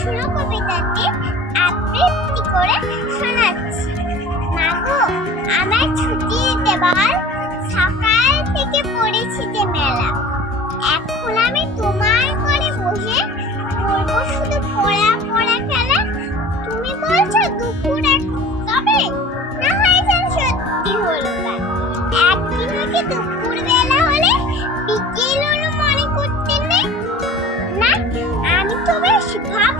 শুনো কবিতাটি আবৃত্তি করে শোনাচ্ছি। মাগো, আমার ছুটি দেবার সকাল থেকে পড়েছি যে মেলা। এখন আমি তোমার ঘরে বসে করবো শুধু পড়া পড়া খেলা। তুমি বলছো দুপুরে তবে না হয় যেন সত্যি হলো কাল। একদিন হচ্ছে দুপুর বেলা হলে বিকেল হলো মনে করতে নেই না। আমি তো বেশ ভাব